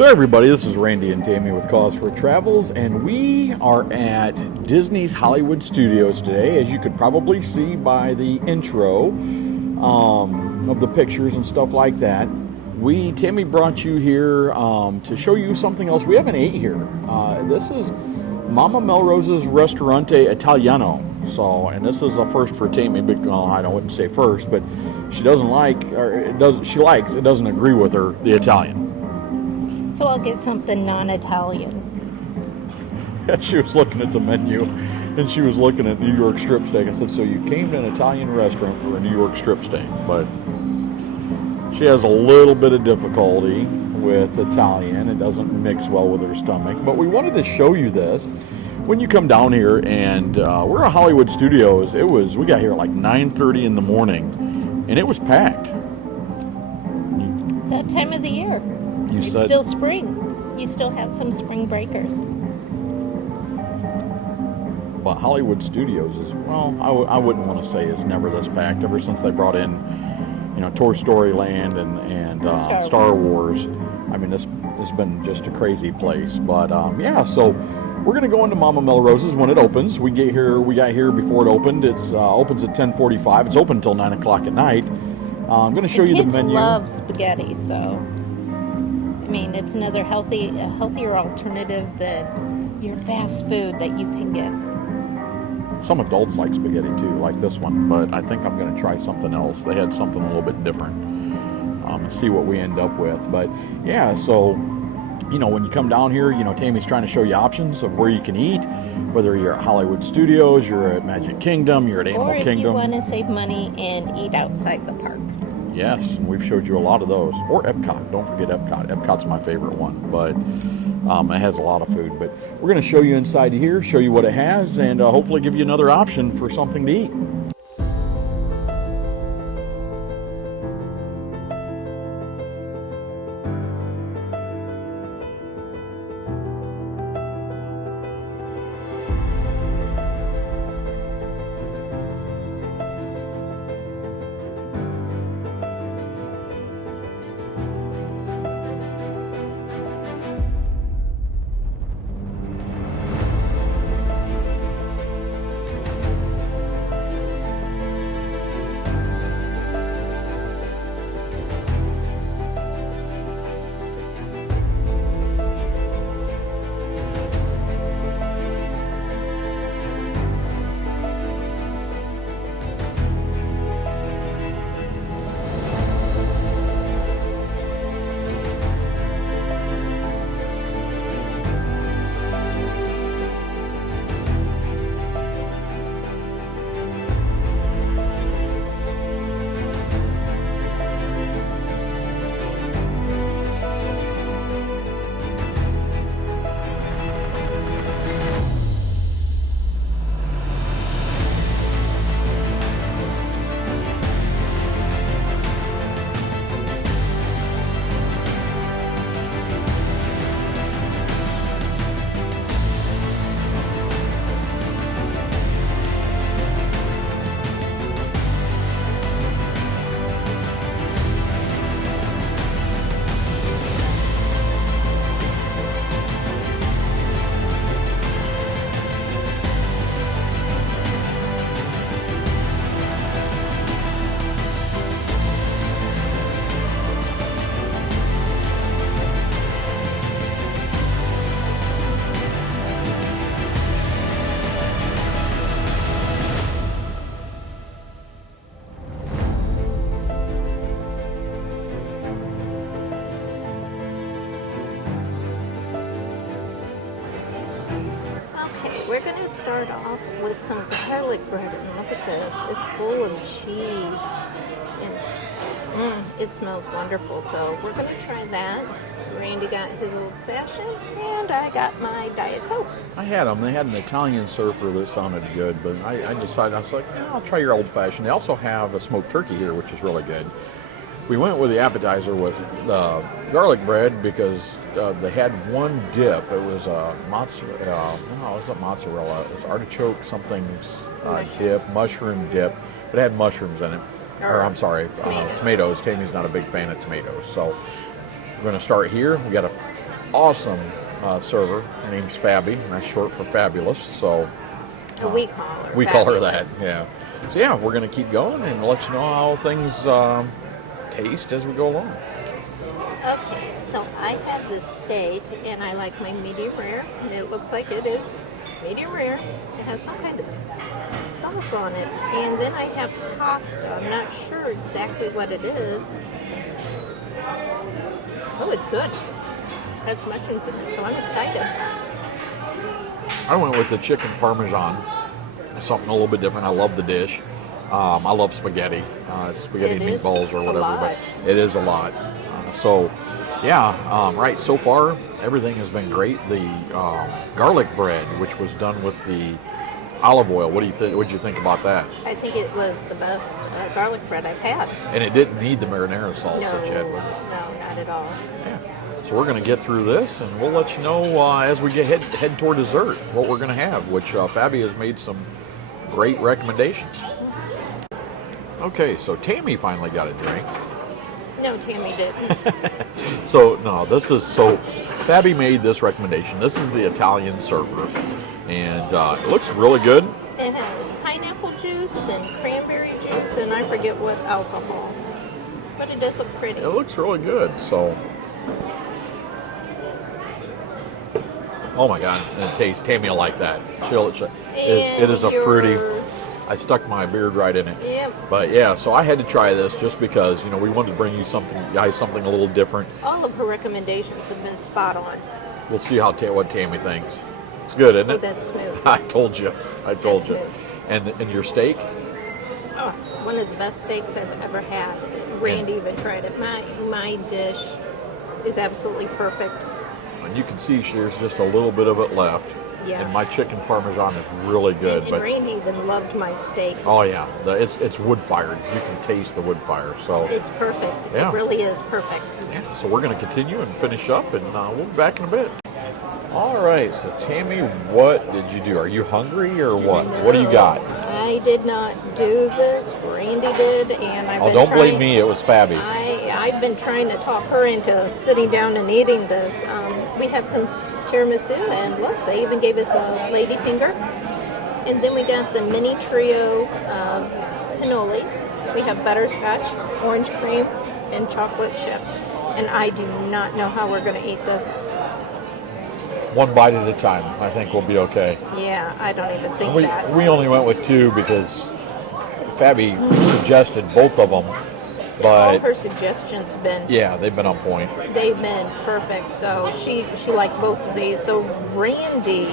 So everybody, this is Randy and Tammy with Cause for Travels, and we are at Disney's Hollywood Studios today, as you could probably see by the intro of the pictures and stuff like that. Tammy brought you here to show you something else we haven't ate here. This is Mama Melrose's Ristorante Italiano. And this is a first for Tammy, but I wouldn't say first, but she doesn't like, or she likes, it doesn't agree with her, the Italian. So I'll get something non-Italian. She was looking at the menu, and she was looking at New York strip steak. I said, so you came to an Italian restaurant for a New York strip steak, but she has a little bit of difficulty with Italian. It doesn't mix well with her stomach, but we wanted to show you this. When you come down here, and we're at Hollywood Studios, we got here at like 9:30 in the morning, and it was packed. It's that time of the year. It's still spring. You still have some spring breakers. But Hollywood Studios is, well, I wouldn't want to say it's never this packed. Ever since they brought in, Toy Story Land and Star Wars. I mean, this has been just a crazy place. But so we're gonna go into Mama Melrose's when it opens. We got here before it opened. It's opens at 10:45. It's open until 9 o'clock at night. I'm gonna show you the menu. Kids love spaghetti, so. I mean, it's another healthier alternative than your fast food that you can get. Some adults like spaghetti too, like this one, but I think I'm going to try something else. They had something a little bit different and see what we end up with. But yeah, so when you come down here, Tammy's trying to show you options of where you can eat, whether you're at Hollywood Studios, you're at Magic Kingdom, you're at Animal Kingdom. Or if you want to save money and eat outside the park. Yes, and we've showed you a lot of those. Or Epcot. Don't forget Epcot. Epcot's my favorite one, but it has a lot of food. But we're going to show you inside here, show you what it has, and hopefully give you another option for something to eat. We're going to start off with some garlic bread, and look at this. It's full of cheese, and it smells wonderful. So we're going to try that. Randy got his old-fashioned, and I got my Diet Coke. I had them. They had an Italian surfer that sounded good, but I decided, I was like, I'll try your old-fashioned. They also have a smoked turkey here, which is really good. We went with the appetizer with garlic bread because they had one dip. It was mozzarella. No, it wasn't mozzarella. It was artichoke something dip, mushroom dip. But it had mushrooms in it. Or I'm sorry, tomatoes. Tammy's not a big fan of tomatoes. So we're going to start here. We got a awesome server. Her name's Fabby, and that's short for fabulous. So We call her. we call her that. Fabulous. Yeah. So yeah, we're gonna keep going and let you know how things taste as we go along. Okay, so I have this steak, and I like my medium rare. It looks like it is medium rare. It has some kind of sauce on it. And then I have pasta. I'm not sure exactly what it is. Oh, it's good. It has mushrooms in it, so I'm excited. I went with the chicken parmesan. Something a little bit different. I love the dish. I love spaghetti. Spaghetti It and is meatballs or a whatever, lot. but it is a lot. So, yeah, right. So far, everything has been great. The garlic bread, which was done with the olive oil. What do you think? What did you think about that? I think it was the best garlic bread I've had. And it didn't need the marinara sauce No, that you had with it. no, not at all. Yeah. So we're going to get through this, and we'll let you know as we head toward dessert what we're going to have. Which Fabi has made some great recommendations. Okay, so Tammy finally got a drink. No, Tammy didn't. So Fabi made this recommendation. This is the Italian surfer, and it looks really good. It has pineapple juice and cranberry juice, and I forget what alcohol. But it does look pretty. It looks really good. So, oh my God, and it tastes. Tammy will like that. It is a fruity. I stuck my beard right in it. Yep. But yeah, so I had to try this just because we wanted to bring you something a little different. All of her recommendations have been spot on. We'll see what Tammy thinks. It's good, isn't Oh, it? that's smooth. I told you. That's you. smooth. And your steak? Oh, one of the best steaks I've ever had. Randy even tried it. My dish is absolutely perfect. And you can see there's just a little bit of it left. Yeah. And my chicken parmesan is really good. And Randy even loved my steak. Oh yeah, it's wood fired. You can taste the wood fire. So It's perfect. Yeah. It really is perfect. yeah. So we're going to continue and finish up, and we'll be back in a bit. All right. So Tammy, what did you do? Are you hungry or what? What do you got? I did not do this. Randy did, and I've been Don't blame trying- me. It was Fabi. I've been trying to talk her into sitting down and eating this. We have some tiramisu, and look, they even gave us a lady finger. And then we got the mini trio of cannolis. We have butterscotch, orange cream, and chocolate chip. And I do not know how we're going to eat this. One bite at a time. I think we'll be okay. Yeah, I don't even think We that. only went with two because Fabi suggested both of them, All but her suggestions have been yeah, they've been on point. they've been perfect. So she liked both of these. So Randy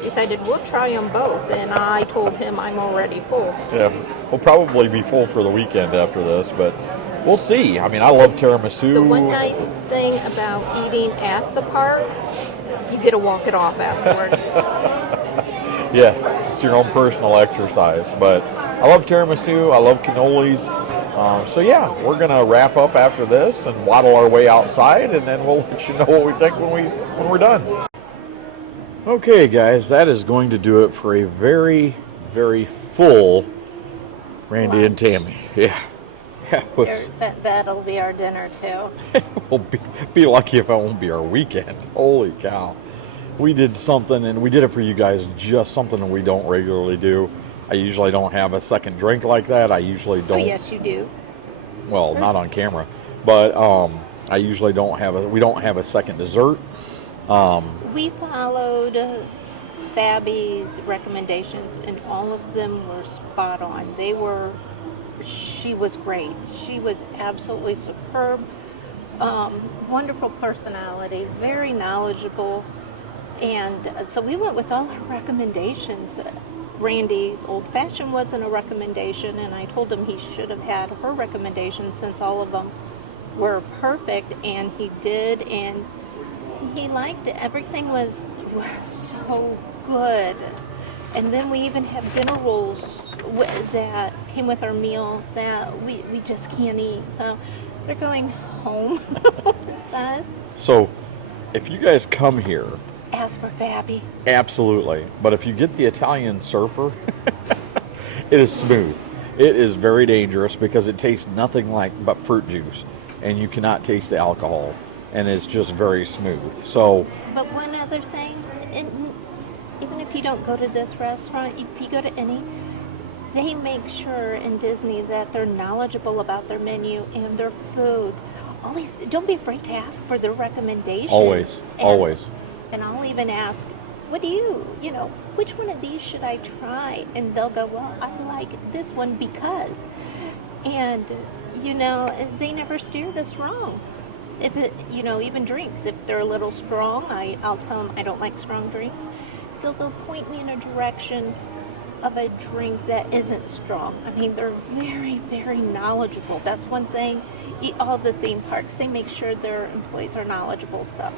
decided we'll try them both, and I told him I'm already full. Yeah, we'll probably be full for the weekend after this, but we'll see. I mean, I love tiramisu. The one nice thing about eating at the park, you get to walk it off afterwards. Yeah, it's your own personal exercise. But I love tiramisu. I love cannolis. So yeah, we're gonna wrap up after this and waddle our way outside, and then we'll let you know what we think when we're done. Okay, guys, that is going to do it for a very, very full Randy and Tammy. Yeah. That'll be our dinner too. We'll be lucky if it won't be our weekend. Holy cow. We did something, and we did it for you guys, just something that we don't regularly do. I usually don't have a second drink like that. I usually don't. Oh, yes, you do. Well, not on camera. But I usually we don't have a second dessert. We followed Fabi's recommendations, and all of them were spot on. She was great. She was absolutely superb. Wonderful personality, very knowledgeable. And so we went with all her recommendations. Randy's Old Fashioned wasn't a recommendation, and I told him he should have had her recommendations since all of them were perfect, and he did, and he liked it. Everything was so good. And then we even have dinner rolls that came with our meal that we just can't eat. So they're going home with us. So if you guys come here, Ask for Fabi. absolutely. But if you get the Italian surfer, it is smooth. It is very dangerous because it tastes nothing but fruit juice, and you cannot taste the alcohol. and it's just very smooth. So, But one other thing, and even if you don't go to this restaurant, if you go to any, they make sure in Disney that they're knowledgeable about their menu and their food. Always, don't be afraid to ask for their recommendations. Always. And I'll even ask, what do you know, which one of these should I try? And they'll go, well, I like this one because. And, you know, they never steered us wrong. If it, you know, even drinks, if they're a little strong, I'll tell them I don't like strong drinks. So they'll point me in a direction of a drink that isn't strong. I mean, they're very, very knowledgeable. That's one thing. All the theme parks, they make sure their employees are knowledgeable. So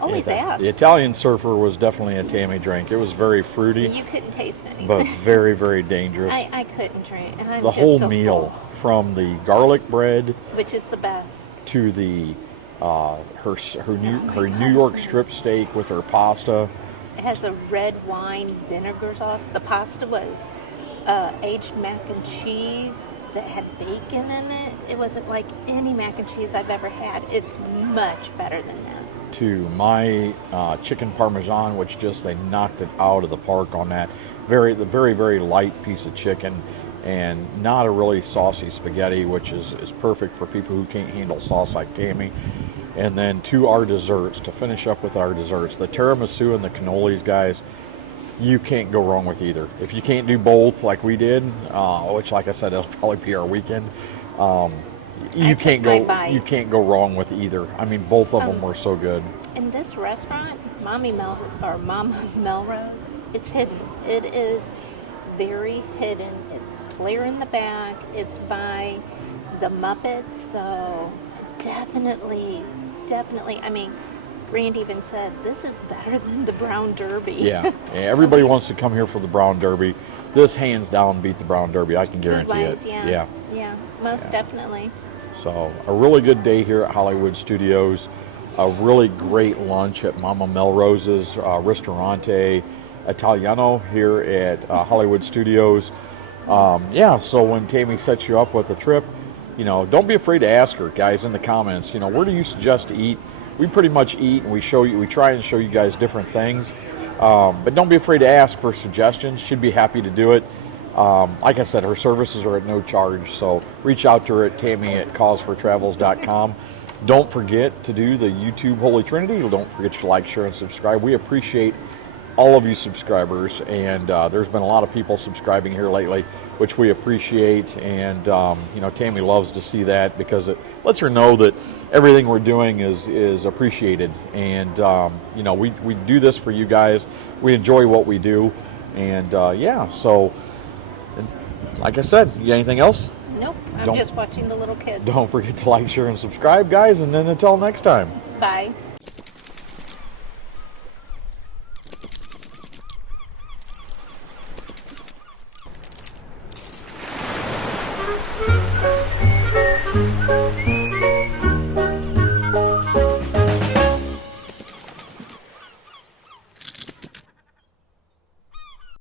always ask. The Italian Surfer was definitely a Tammy drink. It was very fruity. You couldn't taste anything. But very, very dangerous. I couldn't drink. And I'm the just whole so meal, full. from the garlic bread, Which is the best. to the her New York strip steak with her pasta. It has a red wine vinegar sauce. The pasta was aged mac and cheese that had bacon in it. It wasn't like any mac and cheese I've ever had. It's much better than that. To my chicken parmesan, which just they knocked it out of the park on that. Very very light piece of chicken, and not a really saucy spaghetti, which is perfect for people who can't handle sauce like Tammy. And then to our desserts, to finish up with our desserts, the tiramisu and the cannolis, guys, you can't go wrong with either. If you can't do both like we did, which like I said, it'll probably be our weekend, you can't go wrong with either. I mean, both of them were so good. In this restaurant, Mama Melrose, it's hidden. It is very hidden. It's clear in the back. It's by the Muppets, so definitely. I mean, Randy even said, this is better than the Brown Derby. Yeah, everybody wants to come here for the Brown Derby. This hands down beat the Brown Derby. I can guarantee it. Yeah, most definitely. So a really good day here at Hollywood Studios. A really great lunch at Mama Melrose's Ristorante Italiano here at Hollywood Studios. So when Tammy sets you up with a trip, you know, don't be afraid to ask her, guys, in the comments. You know, where do you suggest to eat? We pretty much eat, and we try and show you guys different things. But don't be afraid to ask for suggestions. She'd be happy to do it. Like I said, her services are at no charge, so reach out to her at Tammy@causefortravels.com. Don't forget to do the YouTube Holy Trinity. Don't forget to like, share, and subscribe. We appreciate all of you subscribers, and there's been a lot of people subscribing here lately, which we appreciate. And you know, Tammy loves to see that because it lets her know that everything we're doing is appreciated. And you know, we do this for you guys. We enjoy what we do, and so like I said, you got anything else? Nope, I'm just watching the little kids. Don't forget to like, share, and subscribe, guys, and then until next time. Bye.